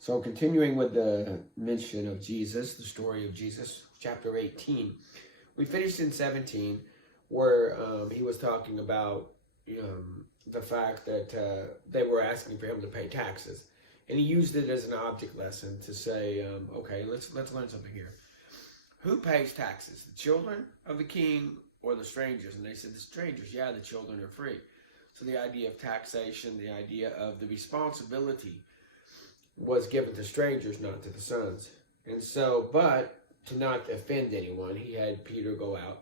So continuing with the mention of Jesus, the story of Jesus, chapter 18, we finished in 17 where he was talking about the fact that they were asking for him to pay taxes. And he used it as an object lesson to say, okay, let's learn something here. Who pays taxes, the children of the king or the strangers? And they said the strangers. Yeah, the children are free. So the idea of taxation, the idea of the responsibility was given to strangers, not to the sons. And so, but to not offend anyone, he had Peter go out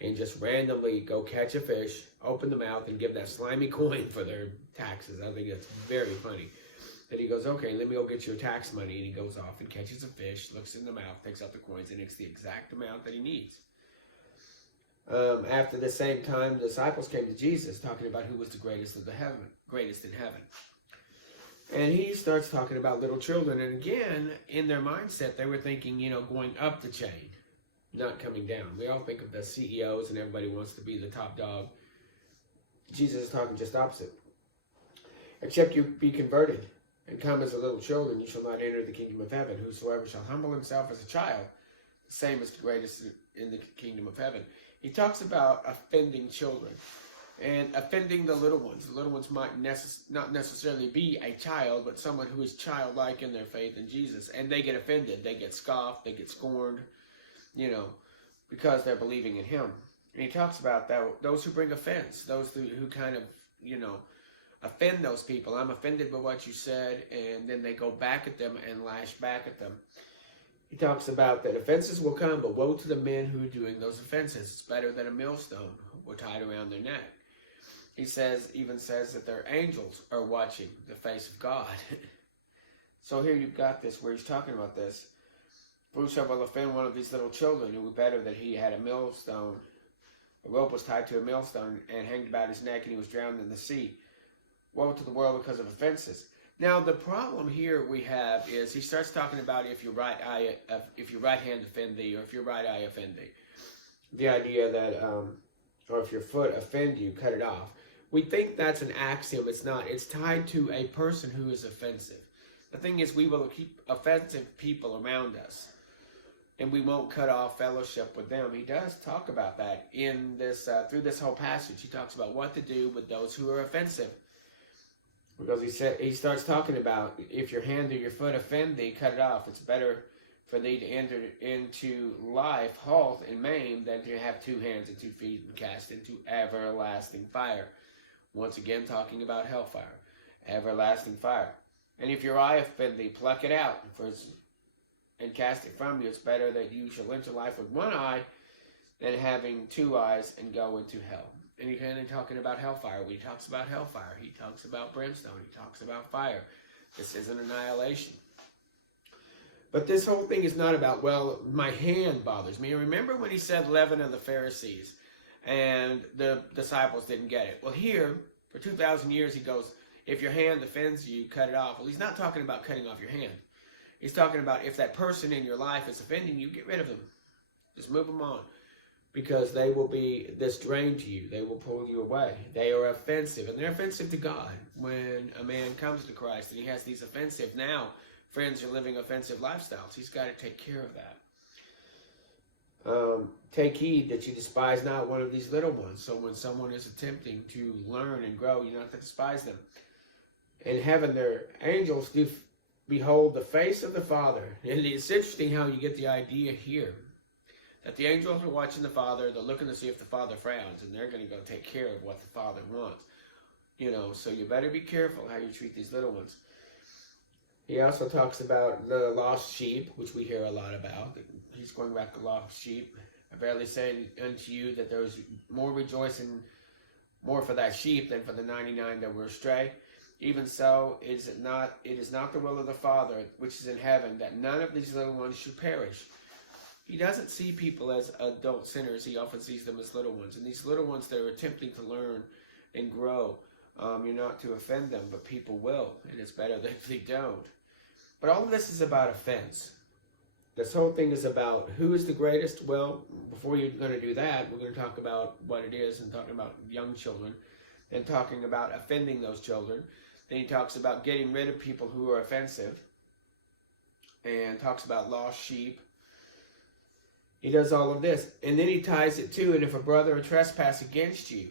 and just randomly go catch a fish, open the mouth, and give that slimy coin for their taxes. I think that's very funny. That he goes, okay, let me go get your tax money. And he goes off and catches a fish, looks in the mouth, takes out the coins, and it's the exact amount that he needs. After the same time, the disciples came to Jesus, talking about who was the greatest in heaven. And he starts talking about little children. And again, in their mindset, they were thinking, going up the chain, not coming down. We all think of the CEOs and everybody wants to be the top dog. Jesus is talking just opposite. Except you be converted and come as a little children, you shall not enter the kingdom of heaven. Whosoever shall humble himself as a child, the same is the greatest in the kingdom of heaven. He talks about offending children and offending the little ones. The little ones might not necessarily be a child, but someone who is childlike in their faith in Jesus. And they get offended. They get scoffed. They get scorned, because they're believing in him. And he talks about that, those who bring offense, those who kind of, offend those people. I'm offended by what you said, and then they go back at them and lash back at them. He talks about that offenses will come, but woe to the men who are doing those offenses. It's better than a millstone were tied around their neck. He even says that their angels are watching the face of God. So here you've got this where he's talking about this. Whosoever will offend one of these little children, it would be better that he had a millstone. A rope was tied to a millstone and hanged about his neck, and he was drowned in the sea. Woe to the world because of offenses. Now the problem here we have is he starts talking about if your right hand offend thee, or if your right eye offend thee. The idea that, or if your foot offend you, cut it off. We think that's an axiom. It's not. It's tied to a person who is offensive. The thing is, we will keep offensive people around us, and we won't cut off fellowship with them. He does talk about that in this through this whole passage. He talks about what to do with those who are offensive. Because he starts talking about if your hand or your foot offend thee, cut it off. It's better for thee to enter into life halt and maimed than to have 2 hands and 2 feet and cast into everlasting fire. Once again, talking about hellfire, everlasting fire. And if your eye offend thee, pluck it out and cast it from you. It's better that you shall enter life with 1 eye than having 2 eyes and go into hell. And he's kind of talking about hellfire. When he talks about hellfire, he talks about brimstone. He talks about fire. This isn't annihilation. But this whole thing is not about, well, my hand bothers me. Remember when he said leaven of the Pharisees and the disciples didn't get it? Well, here, for 2,000 years, he goes, if your hand offends you, cut it off. Well, he's not talking about cutting off your hand. He's talking about if that person in your life is offending you, get rid of them. Just move them on. Because they will be this drain to you. They will pull you away. They are offensive. And they're offensive to God. When a man comes to Christ and he has these offensive, now friends are living offensive lifestyles. He's got to take care of that. Take heed that you despise not one of these little ones. So when someone is attempting to learn and grow, you're not to despise them. In heaven, their angels do behold the face of the Father. And it's interesting how you get the idea here. That the angels are watching the Father, they're looking to see if the Father frowns, and they're going to go take care of what the Father wants. So you better be careful how you treat these little ones. He also talks about the lost sheep, which we hear a lot about. He's going back to lost sheep. I verily say unto you that there is more rejoicing, more for that sheep than for the 99 that were astray. Even so, it is not the will of the Father, which is in heaven, that none of these little ones should perish. He doesn't see people as adult sinners. He often sees them as little ones. And these little ones, they're attempting to learn and grow. You're not to offend them, but people will. And it's better that they don't. But all of this is about offense. This whole thing is about who is the greatest. Well, before you're going to do that, we're going to talk about what it is and talking about young children. And talking about offending those children. Then he talks about getting rid of people who are offensive. and talks about lost sheep. He does all of this. And then he ties it to, and if a brother trespass against you,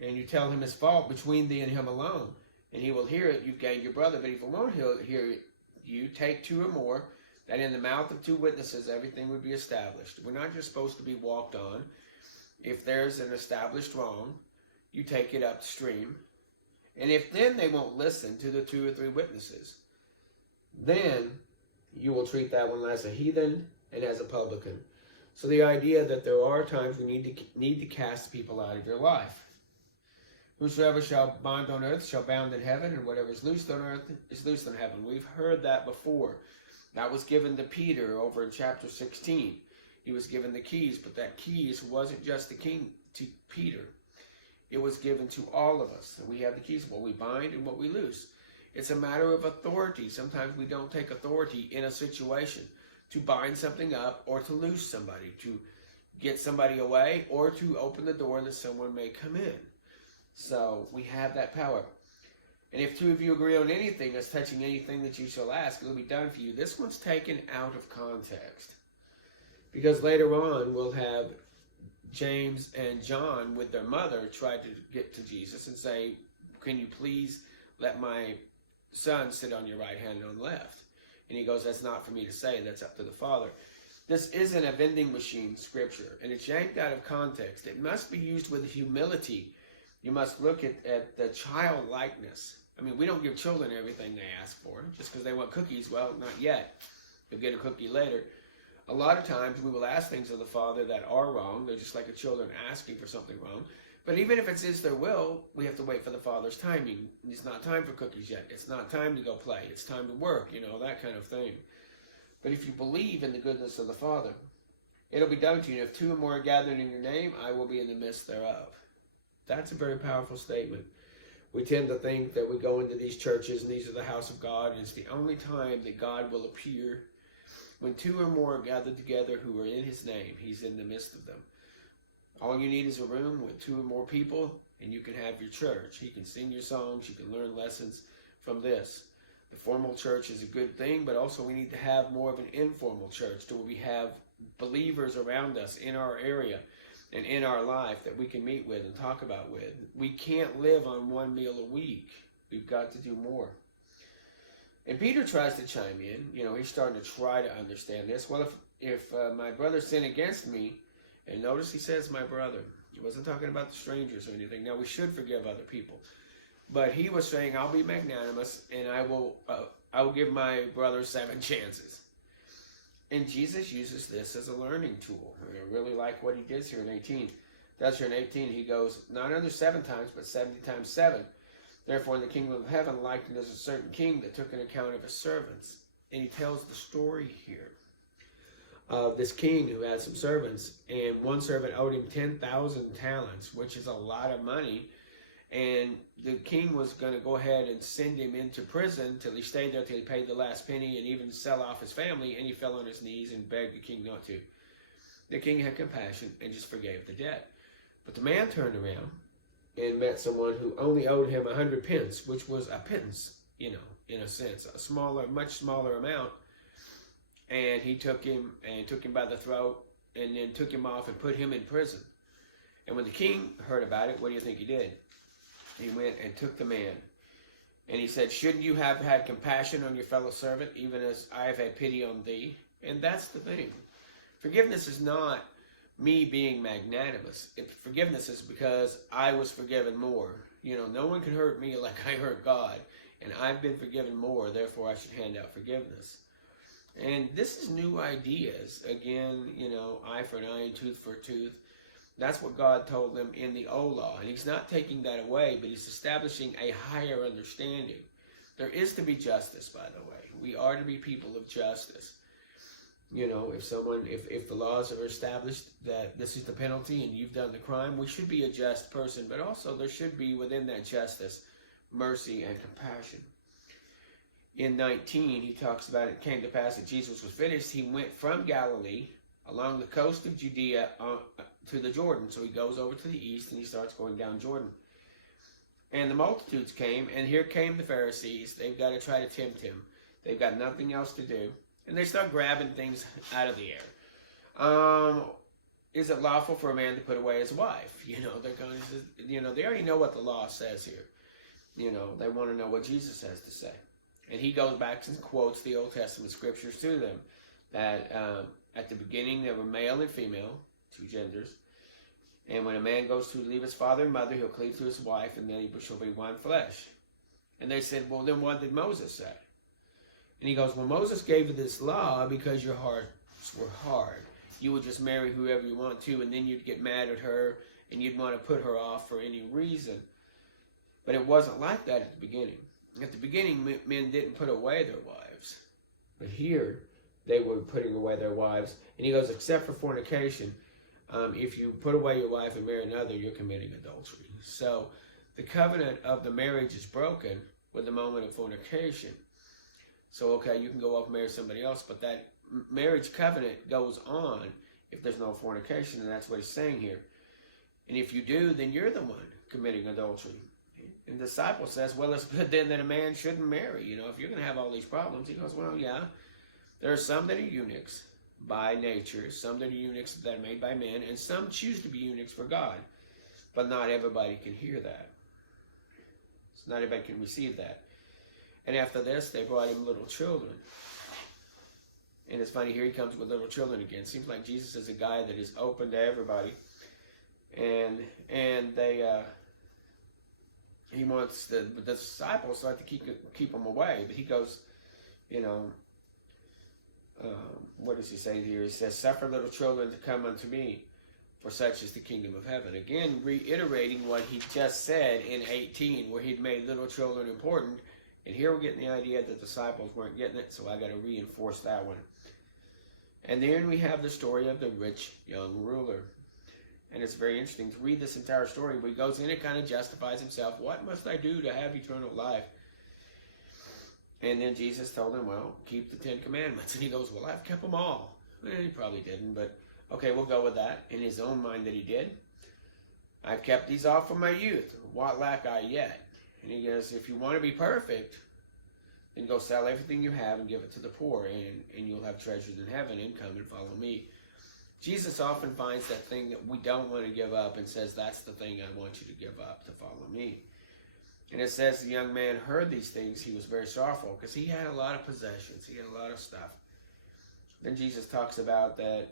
and you tell him his fault between thee and him alone, and he will hear it, you've gained your brother. But if he won't hear it, you take two or more, that in the mouth of two witnesses everything would be established. We're not just supposed to be walked on. If there's an established wrong, you take it upstream. And if then they won't listen to the two or three witnesses, then you will treat that one as a heathen and as a publican. So the idea that there are times we need to cast people out of your life. Whosoever shall bind on earth shall bound in heaven, and whatever is loosed on earth is loosed in heaven. We've heard that before. That was given to Peter over in chapter 16. He was given the keys, but that keys wasn't just the king to Peter. It was given to all of us. And we have the keys, what we bind and what we loose. It's a matter of authority. Sometimes we don't take authority in a situation to bind something up or to loose somebody, to get somebody away, or to open the door that someone may come in. So we have that power. And if two of you agree on anything as touching anything that you shall ask, it will be done for you. This one's taken out of context. Because later on, we'll have James and John with their mother try to get to Jesus and say, can you please let my son sit on your right hand and on the left? And he goes, that's not for me to say, that's up to the Father. This isn't a vending machine scripture, and it's yanked out of context. It must be used with humility. You must look at the childlikeness. I mean, we don't give children everything they ask for. Just because they want cookies, well, not yet. You'll get a cookie later. A lot of times we will ask things of the Father that are wrong. They're just like a children asking for something wrong. But even if it is their will, we have to wait for the Father's timing. It's not time for cookies yet. It's not time to go play. It's time to work, that kind of thing. But if you believe in the goodness of the Father, it'll be done to you. If two or more are gathered in your name, I will be in the midst thereof. That's a very powerful statement. We tend to think that we go into these churches and these are the house of God, and it's the only time that God will appear. When two or more are gathered together who are in his name, he's in the midst of them. All you need is a room with two or more people, and you can have your church. You can sing your songs. You can learn lessons from this. The formal church is a good thing, but also we need to have more of an informal church to where we have believers around us in our area and in our life that we can meet with and talk about with. We can't live on one meal a week. We've got to do more. And Peter tries to chime in. He's starting to try to understand this. Well, if my brother sinned against me, and notice he says my brother. He wasn't talking about the strangers or anything. Now, we should forgive other people. But he was saying, I'll be magnanimous, and I will give my brother 7 chances. And Jesus uses this as a learning tool. I really like what he does here in 18. That's here in 18. He goes, not under 7 times, but 70 times 7. Therefore, in the kingdom of heaven, likened as a certain king that took an account of his servants. And he tells the story here of this king who had some servants, and one servant owed him 10,000 talents, which is a lot of money. And the king was going to go ahead and send him into prison till he stayed there till he paid the last penny, and even sell off his family. And he fell on his knees and begged the king not to. The king had compassion and just forgave the debt. But the man turned around and met someone who only owed him 100 pence, which was a pittance, in a sense, much smaller amount. And he took him by the throat and then took him off and put him in prison. And when the king heard about it, what do you think he did? He went and took the man. And he said, shouldn't you have had compassion on your fellow servant, even as I have had pity on thee? And that's the thing. Forgiveness is not me being magnanimous. Forgiveness is because I was forgiven more. No one can hurt me like I hurt God. And I've been forgiven more, therefore I should hand out forgiveness. And this is new ideas. Again, eye for an eye and tooth for a tooth. That's what God told them in the old law. And he's not taking that away, but he's establishing a higher understanding. There is to be justice, by the way. We are to be people of justice. If the laws are established that this is the penalty and you've done the crime, we should be a just person. But also there should be within that justice, mercy and compassion. In 19, he talks about it came to pass that Jesus was finished. He went from Galilee along the coast of Judea to the Jordan. So he goes over to the east and he starts going down Jordan. And the multitudes came, and here came the Pharisees. They've got to try to tempt him. They've got nothing else to do. And they start grabbing things out of the air. Is it lawful for a man to put away his wife? They're going to, they already know what the law says here. They want to know what Jesus has to say. And he goes back and quotes the Old Testament scriptures to them. That at the beginning there were male and female, two genders. And when a man goes to leave his father and mother, he'll cleave to his wife, and they shall be one flesh. And they said, well, then what did Moses say? And he goes, well, Moses gave you this law because your hearts were hard. You would just marry whoever you want to, and then you'd get mad at her, and you'd want to put her off for any reason. But it wasn't like that at the beginning. At the beginning, men didn't put away their wives. But here, they were putting away their wives. And he goes, except for fornication, if you put away your wife and marry another, you're committing adultery. So the covenant of the marriage is broken with the moment of fornication. So, okay, you can go off and marry somebody else, but that marriage covenant goes on if there's no fornication, and that's what he's saying here. And if you do, then you're the one committing adultery. And the disciple says, well, it's good then that a man shouldn't marry. If you're going to have all these problems. He goes, well, yeah, there are some that are eunuchs by nature, some that are eunuchs that are made by men, and some choose to be eunuchs for God. But not everybody can hear that. So not everybody can receive that. And after this, they brought him little children. And it's funny, here he comes with little children again. Seems like Jesus is a guy that is open to everybody. And he wants the disciples start to keep him away. But he goes, what does he say here? He says, suffer little children to come unto me, for such is the kingdom of heaven. Again, reiterating what he just said in 18, where he'd made little children important. And here we're getting the idea that the disciples weren't getting it, so I got to reinforce that one. And then we have the story of the rich young ruler. And it's very interesting to read this entire story where he goes in and kind of justifies himself. What must I do to have eternal life? And then Jesus told him, well, keep the 10 Commandments. And he goes, well, I've kept them all. Well, he probably didn't, but okay, we'll go with that. In his own mind that he did. I've kept these all from my youth. What lack I yet? And he goes, if you want to be perfect, then go sell everything you have and give it to the poor, and you'll have treasures in heaven, and come and follow me. Jesus often finds that thing that we don't want to give up and says, that's the thing I want you to give up to follow me. And it says the young man heard these things. He was very sorrowful because he had a lot of possessions. He had a lot of stuff. Then Jesus talks about that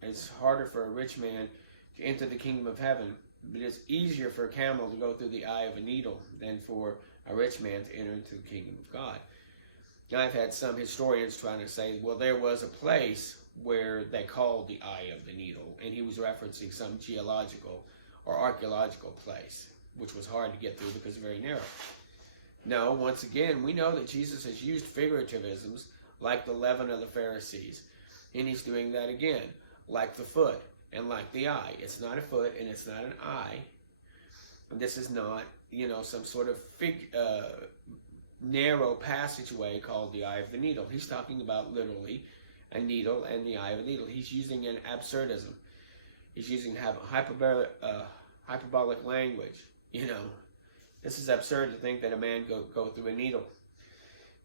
it's harder for a rich man to enter the kingdom of heaven, but it's easier for a camel to go through the eye of a needle than for a rich man to enter into the kingdom of God. Now, I've had some historians trying to say, well, there was a place where they called the eye of the needle, and he was referencing some geological or archaeological place, which was hard to get through because it's very narrow. No, once again, we know that Jesus has used figurativisms like the leaven of the Pharisees, and he's doing that again, like the foot and like the eye. It's not a foot and it's not an eye. And this is not, some sort of narrow passageway called the eye of the needle. He's talking about literally a needle and the eye of a needle. He's using an absurdism. He's using hyperbolic language. This is absurd to think that a man go through a needle.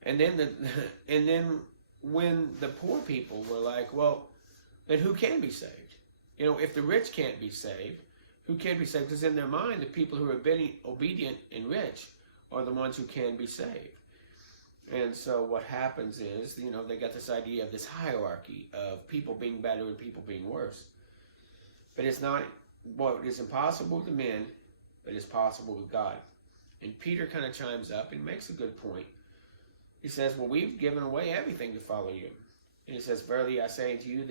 And then when the poor people were like, well, then who can be saved? If the rich can't be saved, who can be saved? Because in their mind, the people who are obedient and rich are the ones who can be saved. And so what happens is, they got this idea of this hierarchy of people being better and people being worse. But it's not what is impossible with men, but it's possible with God. And Peter kind of chimes up and makes a good point. He says, well, we've given away everything to follow you. And he says, verily I say unto you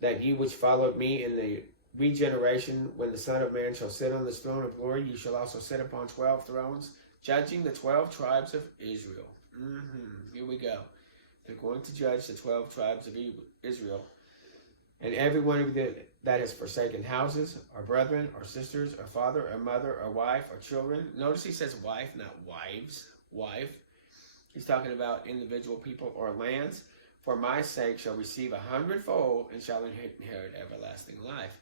that you which followed me in the regeneration, when the Son of Man shall sit on this throne of glory, you shall also sit upon 12 thrones, judging the 12 tribes of Israel. Here we go. They're going to judge the 12 tribes of Israel. And every one of you that has forsaken houses, or brethren, or sisters, or father, or mother, or wife, or children. Notice he says wife, not wives. Wife. He's talking about individual people or lands. For my sake shall receive 100-fold and shall inherit everlasting life.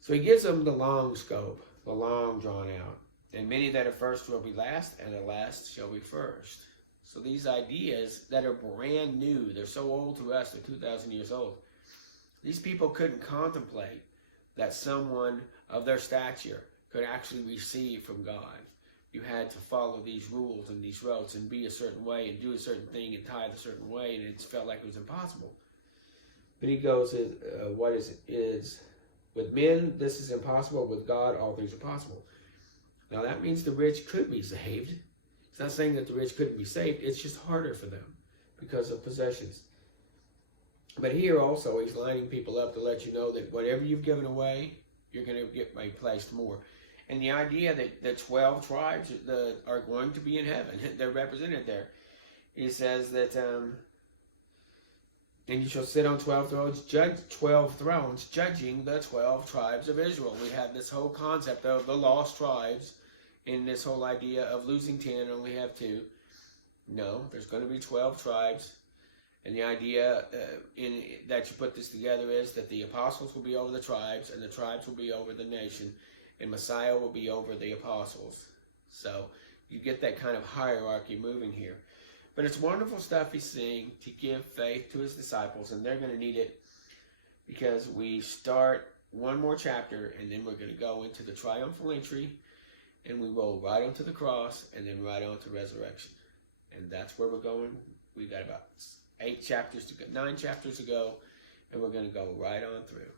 So he gives them the long scope, the long drawn out. And many that are first will be last, and the last shall be first. So these ideas that are brand new, they're so old to us, they're 2,000 years old. These people couldn't contemplate that someone of their stature could actually receive from God. You had to follow these rules and these roads and be a certain way and do a certain thing and tithe a certain way, and it felt like it was impossible. But he goes, what is with men, this is impossible. With God, all things are possible. Now that means the rich could be saved. It's not saying that the rich couldn't be saved. It's just harder for them because of possessions. But here also, he's lining people up to let you know that whatever you've given away, you're going to get replaced more. And the idea that the 12 tribes are going to be in heaven, they're represented there. He says that, and you shall sit on 12 thrones, judge 12 thrones, judging the 12 tribes of Israel. We have this whole concept of the lost tribes, in this whole idea of losing 10, only have 2. No, there's going to be 12 tribes. And the idea that you put this together is that the apostles will be over the tribes, and the tribes will be over the nation, and Messiah will be over the apostles. So you get that kind of hierarchy moving here. But it's wonderful stuff he's saying to give faith to his disciples, and they're going to need it because we start one more chapter, and then we're going to go into the triumphal entry, and we roll right onto the cross, and then right onto resurrection. And that's where we're going. We got about 9 chapters to go, and we're going to go right on through.